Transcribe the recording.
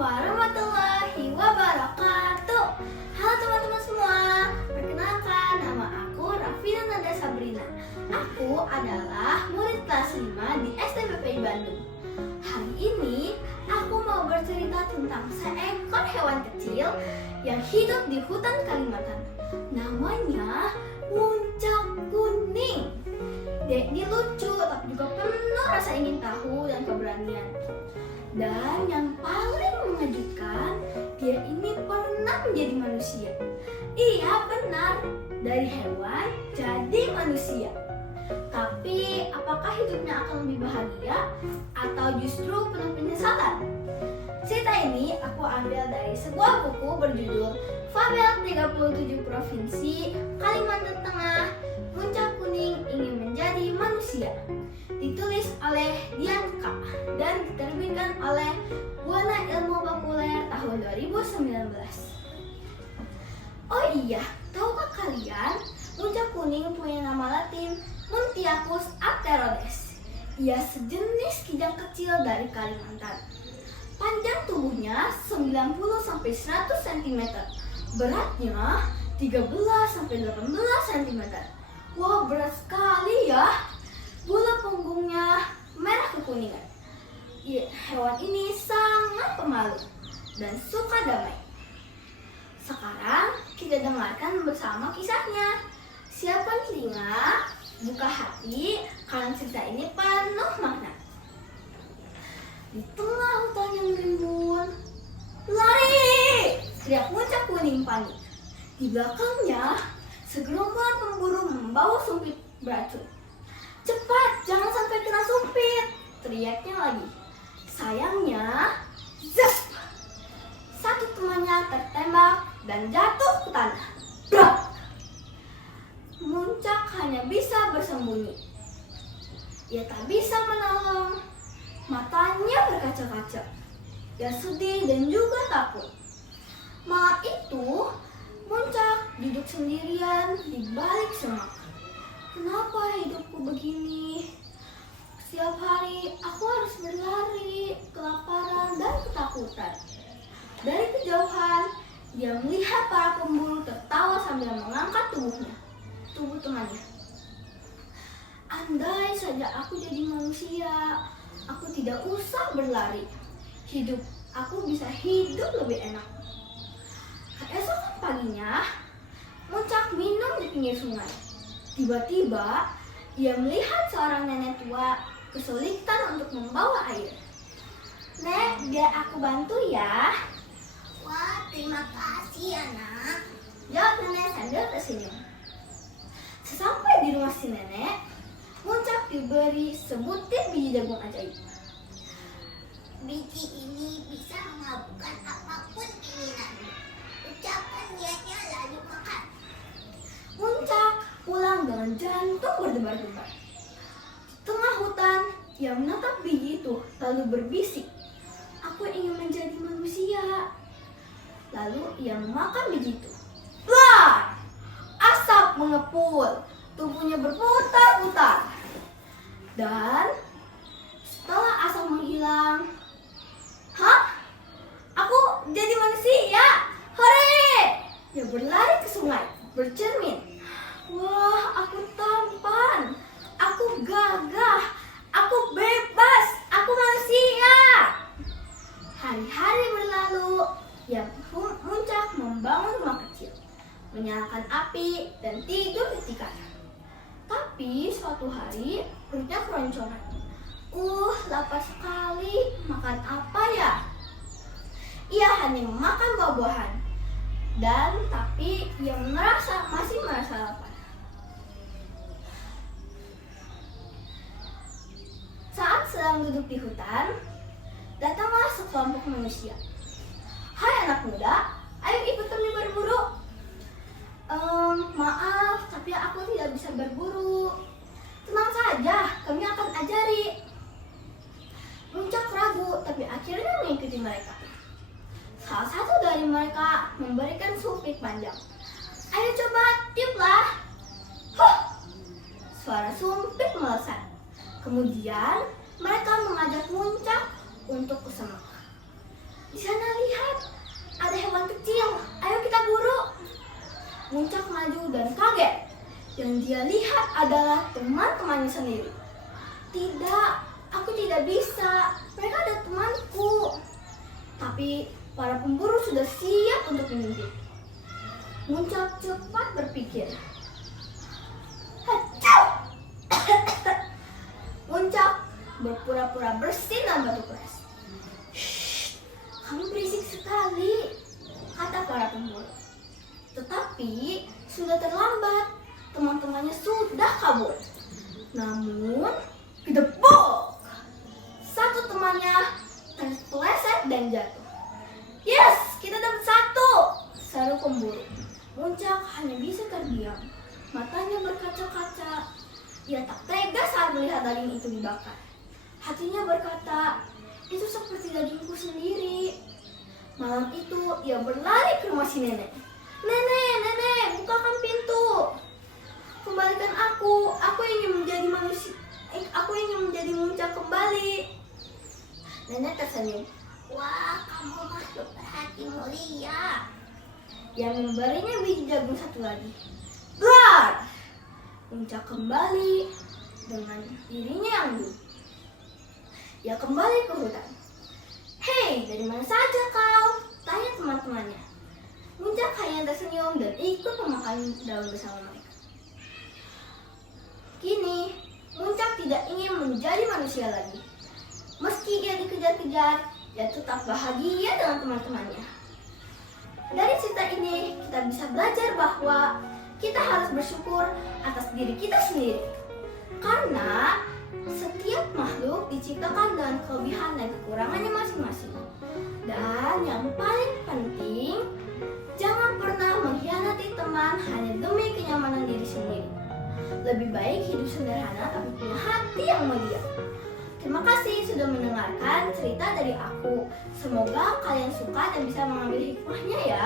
warahmatullahi wabarakatuh. Halo teman-teman semua, perkenalkan nama aku Rafina Nanda Sabrina. Aku adalah murid kelas 5 di STBPI Bandung. Hari ini aku mau bercerita tentang seekor hewan kecil yang hidup di hutan Kalimantan. Namanya muncak kuning. Dia ini lucu tapi juga penuh rasa ingin tahu dan keberanian. Dan yang paling mengejutkan, dia ini pernah menjadi manusia. Iya benar, dari hewan jadi manusia. Tapi apakah hidupnya akan lebih bahagia atau justru penuh penyesalan? Cerita ini aku ambil dari sebuah buku berjudul Fabel 37 Provinsi Kalimantan Tengah, Muncak Kuning Ingin Menjadi Manusia. Ditulis oleh Dianka dan diterbitkan oleh Buana Ilmu Populer tahun 2019. Oh iya, tahukah kalian muncak kuning punya nama latin Muntiacus apterodes. Ia sejenis kijang kecil dari Kalimantan. Panjang tubuhnya 90-100 cm, beratnya 13-18 cm. Wah, berat sekali ya. Bulu punggungnya merah kekuningan. Hewan ini sangat pemalu dan suka damai. Sekarang kita dengarkan bersama kisahnya. Siapkan telinga, buka hati, karena cerita ini penuh makna. Di tengah hutan yang rimbun, lari! Teriak muncak kuning panik. Di belakangnya, segerombolan pemburu membawa sumpit beracun. Cepat, jangan sampai kena sumpit, teriaknya lagi. Sayangnya, zap! Satu temannya tertembak dan jatuh ke tanah. Brak! Muncak hanya bisa bersembunyi. Ia tak bisa menolong. Matanya berkaca-kaca. Ia sedih dan juga takut. Malam itu, Muncak duduk sendirian di balik semak. Kenapa hidupku begini? Setiap hari aku harus berlari, kelaparan dan ketakutan. Dari kejauhan, dia melihat para pemburu tertawa sambil mengangkat tubuh temannya. Andai saja aku jadi manusia, aku tidak usah berlari. Hidup aku bisa hidup lebih enak. Keesokan paginya, Muncak minum di pinggir sungai. Tiba-tiba, ia melihat seorang nenek tua kesulitan untuk membawa air. Nek, biar aku bantu ya. Wah, terima kasih anak. Jawab nenek sambil tersenyum. Sesampai di rumah si nenek, Muncak diberi sebutir biji jagung ajaib. Biji ini bisa mengabulkan apapun keinginanmu. Ucapkan niatnya lalu makan. Muncak pulang dengan jantung berdebar-debar. Di tengah hutan, ia menatap biji itu lalu berbisik, "Aku ingin menjadi manusia." Lalu ia memakan biji itu. Blah! Asap mengepul, tubuhnya berputar-putar. Dan setelah asap menghilang, "Hah? Aku jadi manusia! Hore!" Dia berlari ke sungai, bercermin. Wah, aku tampan, aku gagah, aku bebas, aku manusia. Hari-hari berlalu, ya Muncak membangun rumah kecil, menyalakan api dan tidur di tikar. Tapi suatu hari perutnya keroncongan. Lapar sekali, makan apa ya? Ia hanya memakan buah-buahan. Tapi ia masih merasa lapar. Saat sedang duduk di hutan, datanglah sekelompok manusia. "Hai anak muda, ayo ikut kami berburu." Maaf, tapi aku tidak bisa berburu." "Tenang saja, kami akan ajari." Muncak ragu, tapi akhirnya mengikuti mereka. Salah satu dari mereka memberikan sumpit panjang. "Ayo coba, tiuplah." Huh! Suara sumpit melesat. Kemudian mereka mengajak Muncak untuk ke semak. "Di sana Yang dia lihat adalah teman-temannya sendiri. Tidak, aku tidak bisa. Mereka adalah temanku. Tapi para pemburu sudah siap untuk menyingkir. Muncak cepat berpikir. Hacau! Muncak berpura-pura bersin dalam batu keras. "Shh, kamu berisik sekali," kata para pemburu. Tetapi sudah terlambat. Teman-temannya sudah kabur. Namun, gedebok! Satu temannya terpeleset dan jatuh. "Yes, kita dapat satu!" seru pemburu. Muncak hanya bisa terdiam. Matanya berkaca-kaca. Ia tak tega saat melihat daging itu dibakar. Hatinya berkata, "Itu seperti dagingku sendiri." Malam itu ia berlari ke rumah si nenek. Nenek, bukakan pintu. Kembalikan aku ingin menjadi manusia. Aku ingin menjadi muncak kembali." Nenek tersenyum. Wah, kamu masuk berhati mulia. Yang memberinya biji jagung satu lagi. Blar! Muncak kembali dengan dirinya yang dulu. Ia kembali ke hutan. "Hei, dari mana saja kau?" tanya teman-temannya. Muncak hanya tersenyum dan ikut memakan daun bersama mereka. Kini, Muncak tidak ingin menjadi manusia lagi. Meski ia dikejar-kejar, ia tetap bahagia dengan teman-temannya. Dari cerita ini, kita bisa belajar bahwa kita harus bersyukur atas diri kita sendiri. Karena setiap makhluk diciptakan dengan kelebihan dan kekurangannya masing-masing. Dan yang paling penting, jangan pernah mengkhianati teman hanya demi kenyamanan diri sendiri. Lebih baik hidup sederhana tapi punya hati yang mulia. Terima kasih sudah mendengarkan cerita dari aku. Semoga kalian suka dan bisa mengambil hikmahnya ya.